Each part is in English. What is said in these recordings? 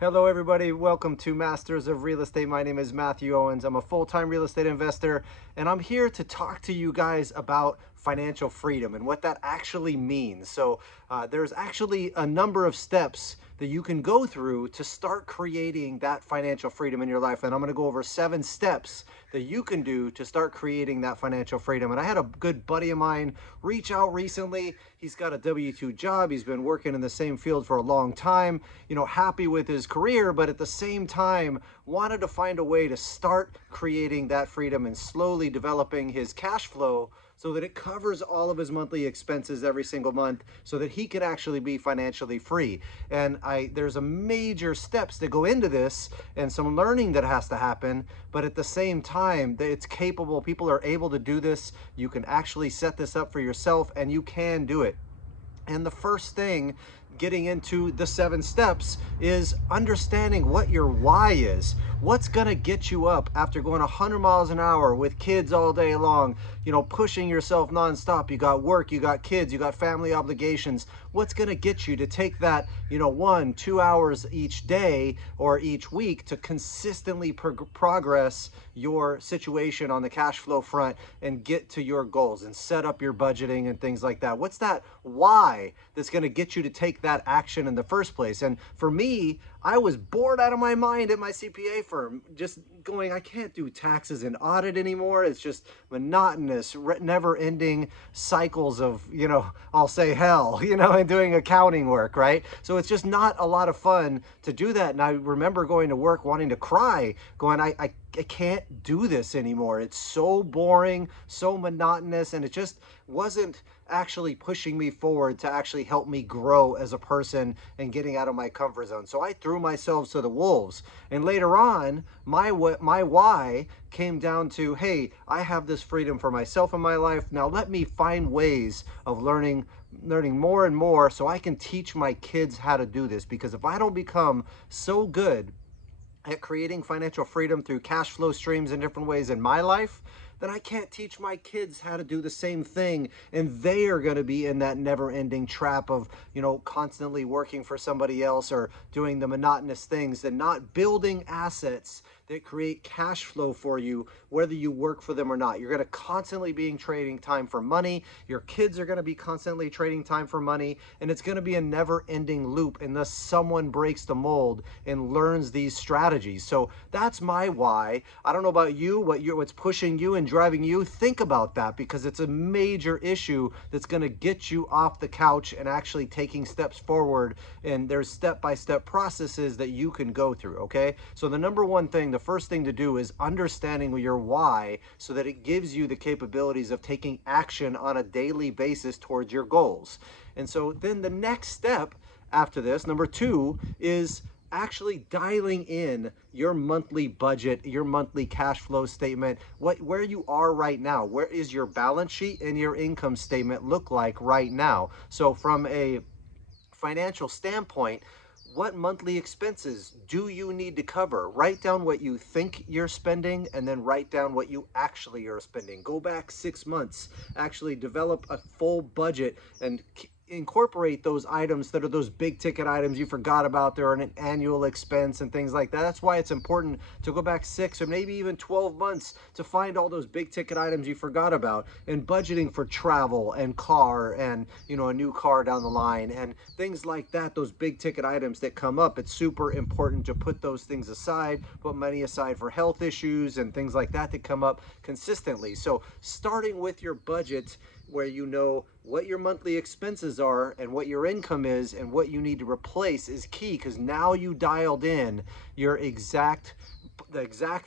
Hello everybody, welcome to Masters of Real Estate. My name is Mathew Owens. I'm a full-time real estate investor and I'm here to talk to you guys about financial freedom and what that actually means. So there's actually a number of steps that you can go through to start creating that financial freedom in your life. And I'm gonna go over 7 steps that you can do to start creating that financial freedom. And I had a good buddy of mine reach out recently. He's got a W-2 job. He's been working in the same field for a long time, happy with his career, but at the same time wanted to find a way to start creating that freedom and slowly developing his cash flow so that it covers all of his monthly expenses every single month so that he can actually be financially free. And there's a major steps that go into this and some learning that has to happen, but at the same time it's capable. People are able to do this. You can actually set this up for yourself and you can do it. And the first thing, getting into the 7 steps, is understanding what your why is. What's gonna get you up after going 100 miles an hour with kids all day long, pushing yourself nonstop. You got work, you got kids, you got family obligations. What's gonna get you to take that, 1-2 hours each day or each week to consistently progress your situation on the cash flow front and get to your goals and set up your budgeting and things like that? What's that why that's going to get you to take that action in the first place? And for me, I was bored out of my mind at my CPA firm, just going, I can't do taxes and audit anymore. It's just monotonous, never-ending cycles of, I'll say hell, and doing accounting work, right? So it's just not a lot of fun to do that. And I remember going to work wanting to cry, going, I can't do this anymore. It's so boring, so monotonous, and it just wasn't actually pushing me forward to actually help me grow as a person and getting out of my comfort zone. So I threw myself to the wolves. And later on, my why came down to, hey, I have this freedom for myself in my life. Now let me find ways of learning more and more so I can teach my kids how to do this. Because if I don't become so good at creating financial freedom through cash flow streams in different ways in my life, then I can't teach my kids how to do the same thing. And they are going to be in that never-ending trap of, constantly working for somebody else or doing the monotonous things and not building assets that create cash flow for you, whether you work for them or not. You're going to constantly be trading time for money. Your kids are going to be constantly trading time for money, and it's going to be a never-ending loop unless someone breaks the mold and learns these strategies. So that's my why. I don't know about you, what's pushing you and driving you. Think about that, because it's a major issue that's going to get you off the couch and actually taking steps forward. And there's step-by-step processes that you can go through, okay? So the number one thing, the first thing to do is understanding your why so that it gives you the capabilities of taking action on a daily basis towards your goals. And so then the next step after this, number 2, is actually dialing in your monthly budget, your monthly cash flow statement, where you are right now. Where is your balance sheet and your income statement look like right now? So from a financial standpoint, what monthly expenses do you need to cover? Write down what you think you're spending and then write down what you actually are spending. Go back 6 months, actually develop a full budget and incorporate those items that are those big ticket items you forgot about. They're an annual expense and things like that. That's why it's important to go back 6 or maybe even 12 months to find all those big ticket items you forgot about, and budgeting for travel and car and a new car down the line and things like that. Those big ticket items that come up, it's super important to put those things aside, put money aside for health issues and things like that that come up consistently. So starting with your budget, where you know what your monthly expenses are and what your income is and what you need to replace, is key, because now you dialed in the exact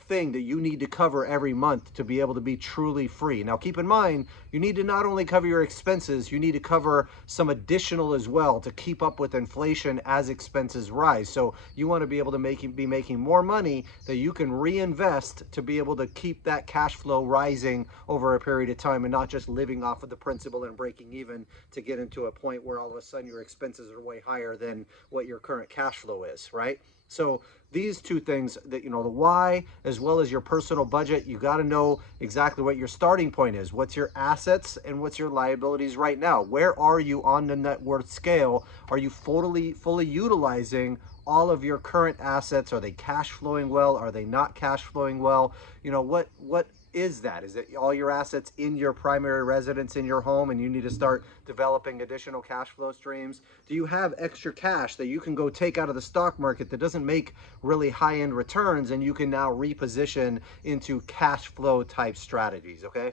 thing that you need to cover every month to be able to be truly free. Now keep in mind, you need to not only cover your expenses, you need to cover some additional as well to keep up with inflation as expenses rise. So you want to be able to be making more money that you can reinvest to be able to keep that cash flow rising over a period of time and not just living off of the principal and breaking even to get into a point where all of a sudden your expenses are way higher than what your current cash flow is, right? So these 2 things, that the why as well as your personal budget, you got to know exactly what your starting point is. What's your assets and what's your liabilities right now? Where are you on the net worth scale? Are you fully utilizing all of your current assets, are they cash flowing well? Are they not cash flowing well? You know, what is that? Is it all your assets in your primary residence in your home and you need to start developing additional cash flow streams? Do you have extra cash that you can go take out of the stock market that doesn't make really high-end returns and you can now reposition into cash flow type strategies, okay?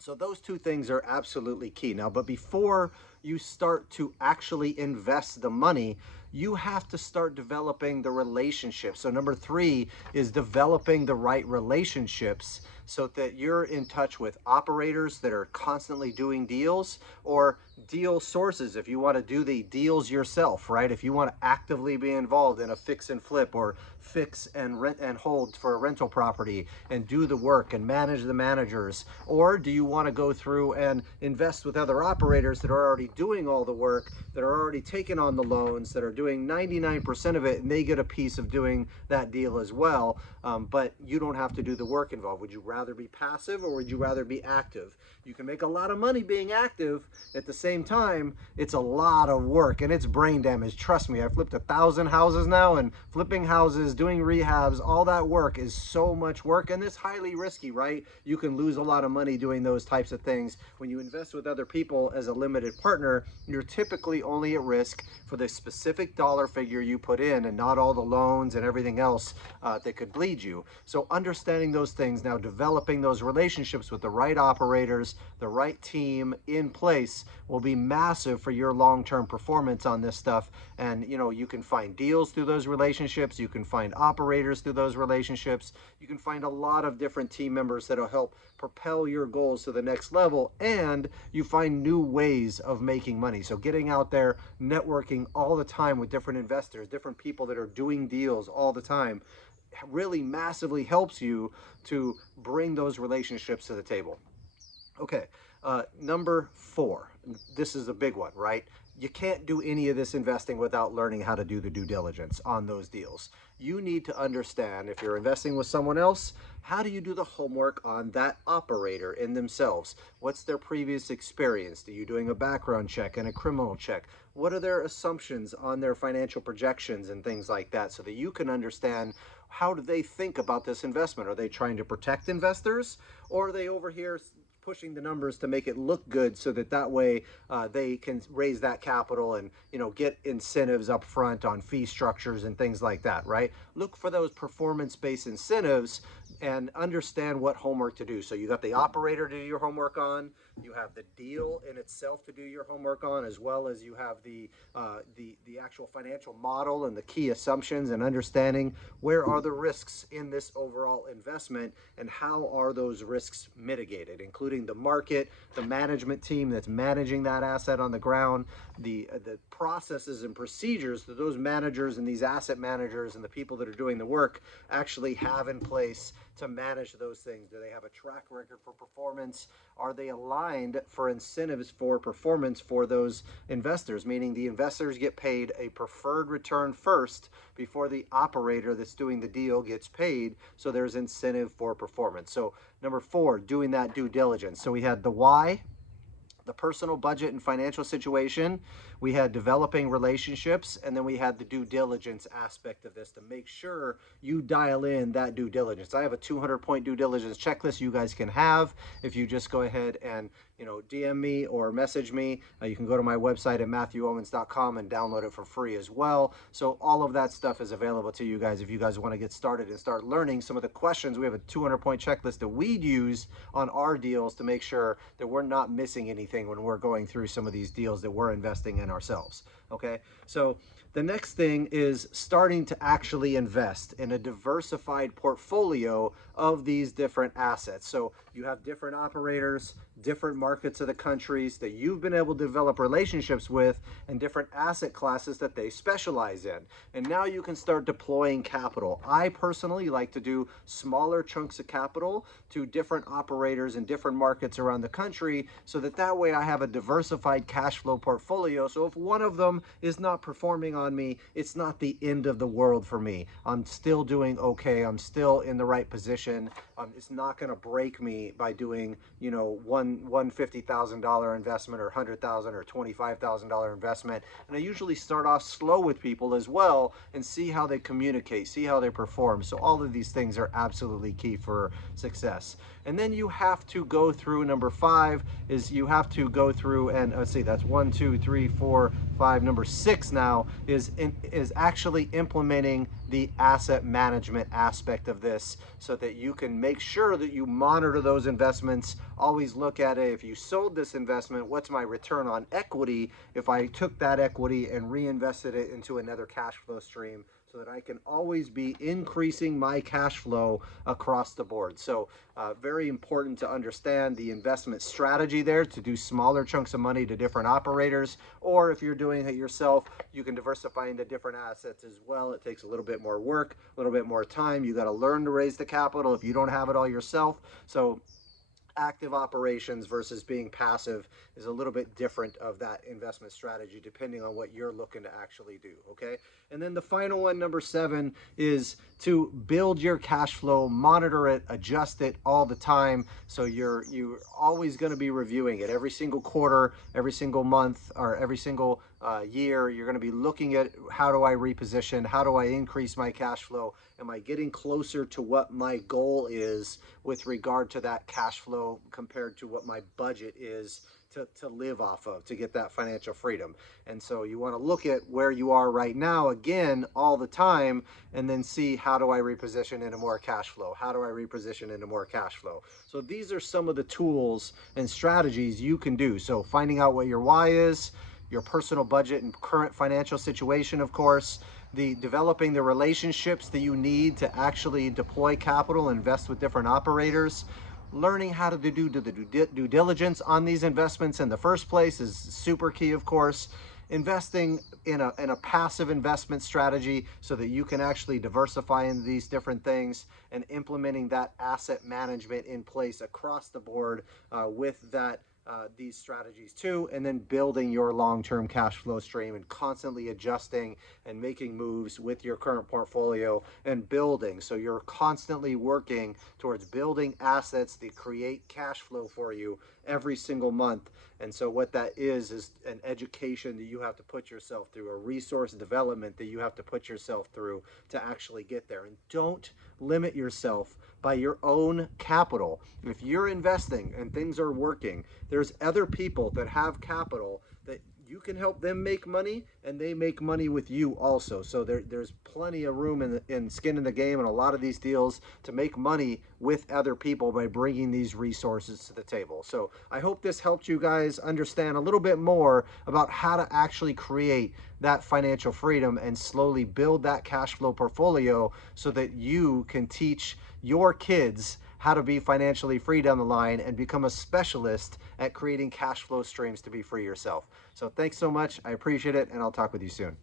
So those two things are absolutely key. Now, but before you start to actually invest the money, you have to start developing the relationships. So number 3 is developing the right relationships so that you're in touch with operators that are constantly doing deals, or deal sources if you want to do the deals yourself, right? If you want to actively be involved in a fix and flip or fix and rent and hold for a rental property and do the work and manage the managers, or do you want to go through and invest with other operators that are already doing all the work, that are already taking on the loans, that are doing 99% of it, and they get a piece of doing that deal as well, but you don't have to do the work involved? Would you rather be passive or would you rather be active? You can make a lot of money being active. At the same time, it's a lot of work and it's brain damage. Trust me, I've flipped 1,000 houses now, and flipping houses, doing rehabs, all that work is so much work, and it's highly risky, right? You can lose a lot of money doing those types of things. When you invest with other people as a limited partner, you're typically only at risk for the specific dollar figure you put in and not all the loans and everything else that could bleed you. So understanding those things, now developing those relationships with the right operators, the right team in place, will be massive for your long-term performance on this stuff. And you know, you can find deals through those relationships, you can find operators through those relationships, you can find a lot of different team members that'll help propel your goals to the next level, and you find new ways of making money. So getting out there, networking all the time with different investors, different people that are doing deals all the time, really massively helps you to bring those relationships to the table. Okay, number 4, this is a big one, right? You can't do any of this investing without learning how to do the due diligence on those deals. You need to understand, if you're investing with someone else, how do you do the homework on that operator in themselves? What's their previous experience? Are you doing a background check and a criminal check? What are their assumptions on their financial projections and things like that, so that you can understand how do they think about this investment? Are they trying to protect investors, or are they over here pushing the numbers to make it look good so that way they can raise that capital and, you know, get incentives up front on fee structures and things like that, right? Look for those performance-based incentives and understand what homework to do. So you got the operator to do your homework on, you have the deal in itself to do your homework on, as well as you have the actual financial model and the key assumptions, and understanding where are the risks in this overall investment and how are those risks mitigated, including the market, the management team that's managing that asset on the ground, the processes and procedures that those managers and these asset managers and the people that are doing the work actually have in place to manage those things. Do they have a track record for performance? Are they aligned for incentives for performance for those investors? Meaning the investors get paid a preferred return first before the operator that's doing the deal gets paid, so there's incentive for performance. So number 4, doing that due diligence. So we had the why, the personal budget and financial situation, we had developing relationships, and then we had the due diligence aspect of this to make sure you dial in that due diligence. I have a 200-point due diligence checklist you guys can have if you just go ahead and, you know, DM me or message me. You can go to my website at MathewOwens.com and download it for free as well. So all of that stuff is available to you guys if you guys want to get started and start learning some of the questions. We have a 200-point checklist that we'd use on our deals to make sure that we're not missing anything when we're going through some of these deals that we're investing in ourselves. Okay, so the next thing is starting to actually invest in a diversified portfolio of these different assets. So you have different operators, different markets of the countries that you've been able to develop relationships with, and different asset classes that they specialize in. And now you can start deploying capital. I personally like to do smaller chunks of capital to different operators in different markets around the country, so that way I have a diversified cash flow portfolio. So if one of them income is not performing on me, it's not the end of the world for me. I'm still doing okay. I'm still in the right position. It's not going to break me by doing, you know, one $50,000 investment or $100,000 or $25,000 investment. And I usually start off slow with people as well and see how they communicate, see how they perform. So all of these things are absolutely key for success. And then you have to go through, number 5 is you have to go through, and let's see, that's 1, 2, 3, 4, 5. Number 6 now is actually implementing the asset management aspect of this, so that you can make sure that you monitor those investments. Always look at it. If you sold this investment, what's my return on equity if I took that equity and reinvested it into another cash flow stream, so that I can always be increasing my cash flow across the board. So very important to understand the investment strategy there, to do smaller chunks of money to different operators, or if you're doing it yourself, you can diversify into different assets as well. It takes a little bit more work, a little bit more time. You got to learn to raise the capital if you don't have it all yourself. So active operations versus being passive is a little bit different of that investment strategy, depending on what you're looking to actually do. Okay. And then the final one, number 7, is to build your cash flow, monitor it, adjust it all the time. So you're always going to be reviewing it every single quarter, every single month, or every single year. You're going to be looking at, how do I reposition? How do I increase my cash flow? Am I getting closer to what my goal is with regard to that cash flow compared to what my budget is to live off of, to get that financial freedom? And so you want to look at where you are right now again all the time, and then see, how do I reposition into more cash flow? How do I reposition into more cash flow? So these are some of the tools and strategies you can do. So finding out what your why is, your personal budget and current financial situation, of course, the developing the relationships that you need to actually deploy capital, invest with different operators, learning how to do the due diligence on these investments in the first place is super key, of course. Investing in a passive investment strategy so that you can actually diversify into these different things, and implementing that asset management in place across the board with that these strategies too, and then building your long-term cash flow stream and constantly adjusting and making moves with your current portfolio and building. So you're constantly working towards building assets that create cash flow for you every single month. And so what that is an education that you have to put yourself through, a resource development that you have to put yourself through to actually get there. And don't limit yourself by your own capital. If you're investing and things are working, there's other people that have capital that you can help them make money, and they make money with you also. So there's plenty of room in skin in the game, and a lot of these deals to make money with other people by bringing these resources to the table. So I hope this helped you guys understand a little bit more about how to actually create that financial freedom and slowly build that cash flow portfolio, so that you can teach your kids how to be financially free down the line and become a specialist at creating cash flow streams to be free yourself. So thanks so much. I appreciate it, and I'll talk with you soon.